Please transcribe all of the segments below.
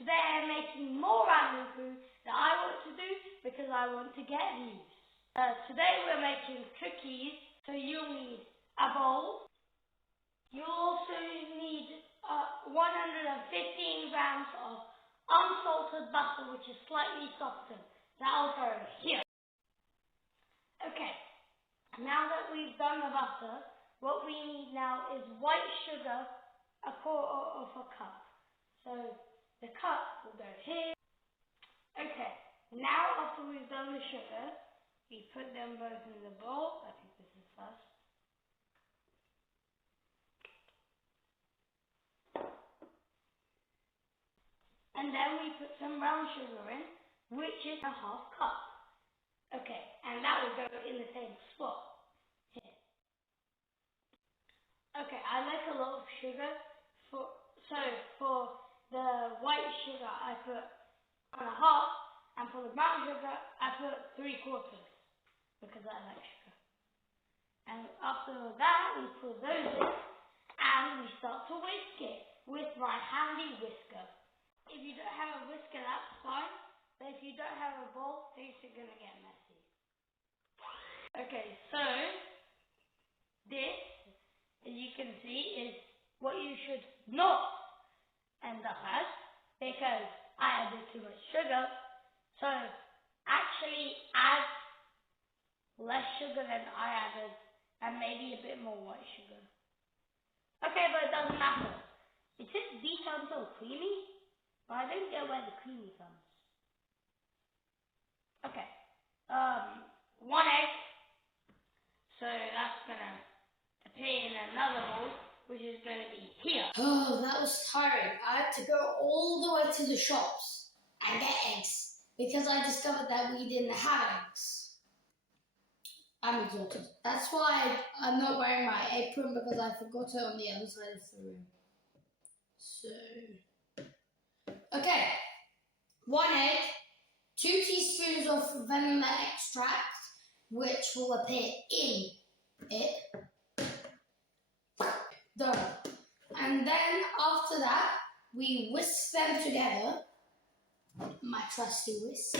today I'm making more random food that I want to do because I want to get views. Today we're making cookies, so you'll need a bowl. You'll also need 115 grams of unsalted butter, which is slightly softer. That'll go here. Okay, now that we've done the butter, what we need now is white sugar, a quarter of a cup. So the cup will go here. Okay, now after we've done the sugar, we put them both in the bowl. I think this is first. And then we put some brown sugar in, which is a half cup. Okay, and that will go in the same spot here. Okay, I like a lot of sugar, so for the white sugar I put 1.5, and for the brown sugar I put 3/4 because I like sugar. And after that we put those in and we start to whisk it with my handy whisker. If you don't have a whisker, that's fine, but if you don't have a bowl, things are going to get messy. Okay, so this, as you can see, is what you should not end up as, because I added too much sugar. So actually add less sugar than I added, and maybe a bit more white sugar. Okay, but it doesn't matter. It says beat until creamy, but I don't get where the creamy comes. Okay, 1 egg. So that's gonna appear in another bowl, which is going to be here. Oh, that was tiring. I had to go all the way to the shops and get eggs because I discovered that we didn't have eggs. I'm exhausted. That's why I'm not wearing my apron, because I forgot it on the other side of the room. So, okay. 1 egg, 2 teaspoons of vanilla extract, which will appear in it. Done. And then after that, we whisk them together. My trusty whisk.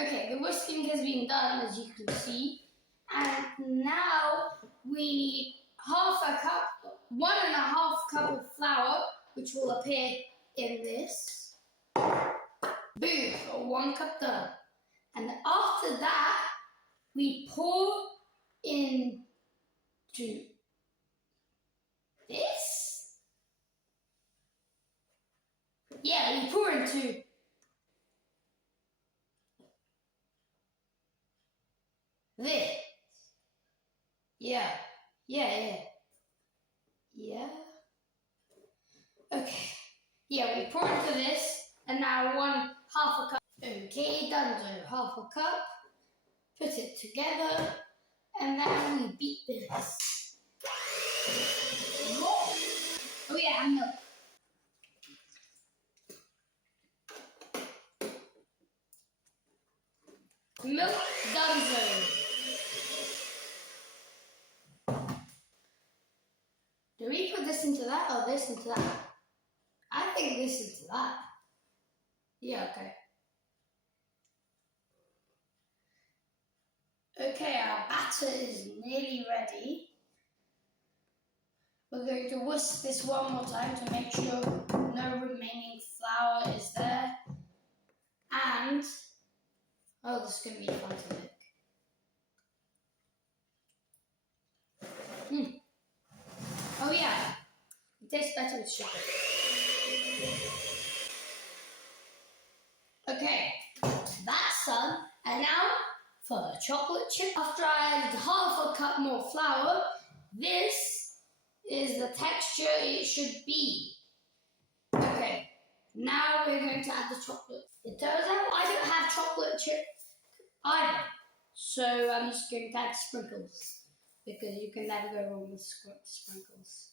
Okay, the whisking has been done, as you can see. And now we need 1.5 cup of flour, which will appear in this. Boom, 1 cup done. And after that, we pour into this. Yeah, we pour into this. Yeah. Okay. Yeah, we pour into this, and now 1/2 a cup. Okay, done. So 1/2 cup. Put it together, and then we beat this. Oh yeah, and milk. Milk dunzo. Do we put this into that or this into that? I think this into that. Yeah, okay. Okay, our batter is nearly ready. We're going to whisk this one more time to make sure no remaining flour is there. And, oh, this is going to be fun to make. Oh yeah, it tastes better with sugar. Okay, that's done. And now for the chocolate chip. After I added 1/2 cup more flour, this is the texture it should be. Okay, now we're going to add the chocolate. It turns out I don't have chocolate chip either, so I'm just going to add sprinkles, because you can never go wrong with sprinkles.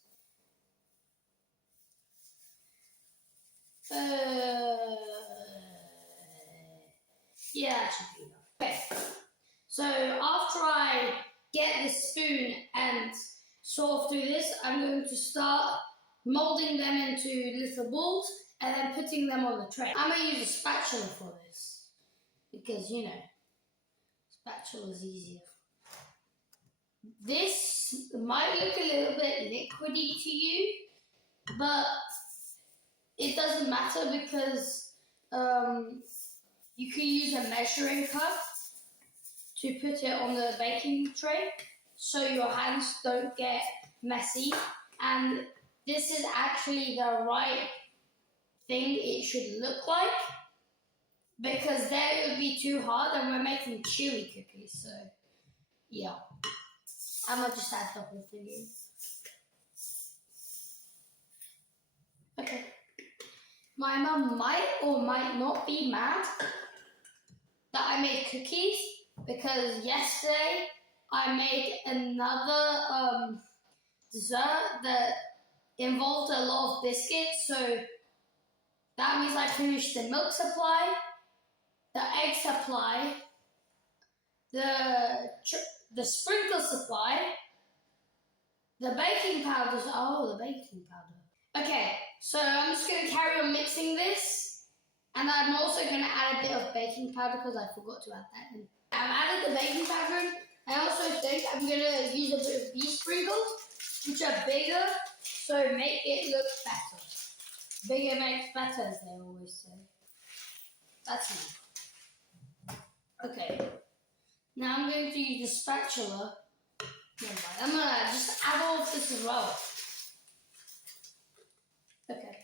Yeah, that should be enough. Okay, so after I get the spoon and sort through this, I'm going to start molding them into little balls, and then putting them on the tray. I'm going to use a spatula for this because, you know, spatula is easier. This might look a little bit liquidy to you, but it doesn't matter because you can use a measuring cup to put it on the baking tray so your hands don't get messy. And this is actually the right thing it should look like, because then it would be too hard and we're making chewy cookies, so yeah. I'm gonna just add the whole thing in. Okay. My mum might or might not be mad that I made cookies, because yesterday I made another dessert that involved a lot of biscuits, so that means I finished the milk supply, the egg supply, the sprinkle supply, the baking powders. Oh, the baking powder. Okay, so I'm just going to carry on mixing this, and I'm also going to add a bit of baking powder because I forgot to add that in. I've added the baking powder in. I also think I'm going to use a bit of these sprinkles, which are bigger, so make it look better. Bigger makes better, as they always say. That's me. Okay. Now I'm going to use the spatula. Never mind. I'm going to just add all of this as well. Okay.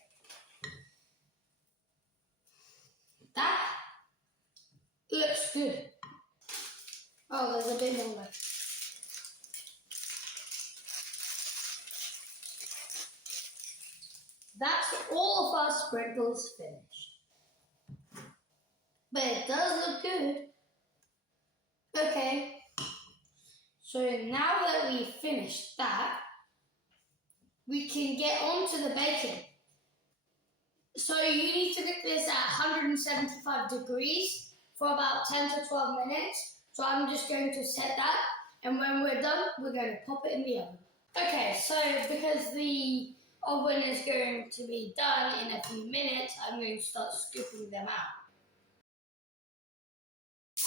That looks good. Oh, there's a bit more left. That's all of our sprinkles finished. But it does look good. Okay. So now that we've finished that, we can get on to the baking. So you need to cook this at 175 degrees for about 10 to 12 minutes. So I'm just going to set that, and when we're done, we're going to pop it in the oven. Okay, so because the oven is going to be done in a few minutes, I'm going to start scooping them out.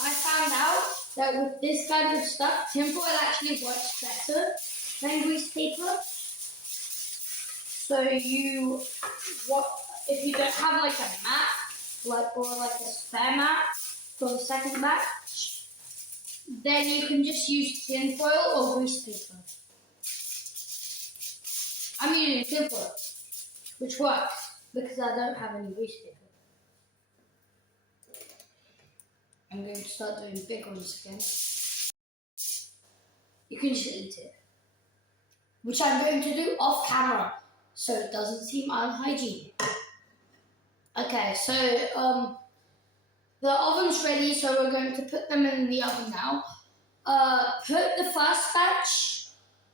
I found out that with this kind of stuff, tinfoil actually works better than grease paper. So if you don't have like a mat, or like a spare mat for the second batch, then you can just use tinfoil or grease paper. I'm using tinfoil, which works because I don't have any grease paper. I'm going to start doing big ones again. You can just eat it, which I'm going to do off camera so it doesn't seem unhygienic. Okay, so the oven's ready, so we're going to put them in the oven now. Put the first batch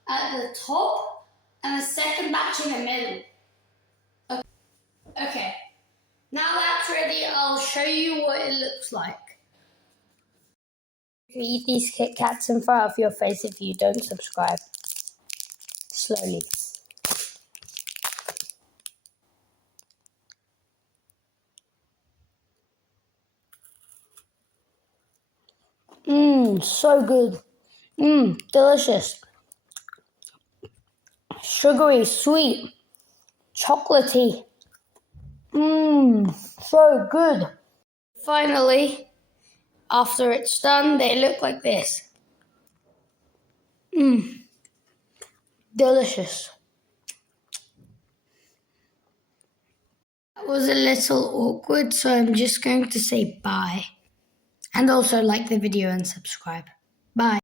at the top and the second batch in the middle. Okay, now that's ready, I'll show you what it looks like. You can eat these Kit Kats in front of your face if you don't subscribe. Slowly. So good. Delicious. Sugary, sweet, chocolatey. So good. Finally, after it's done, they look like this. Delicious. That was a little awkward, so I'm just going to say bye. And also like the video and subscribe. Bye.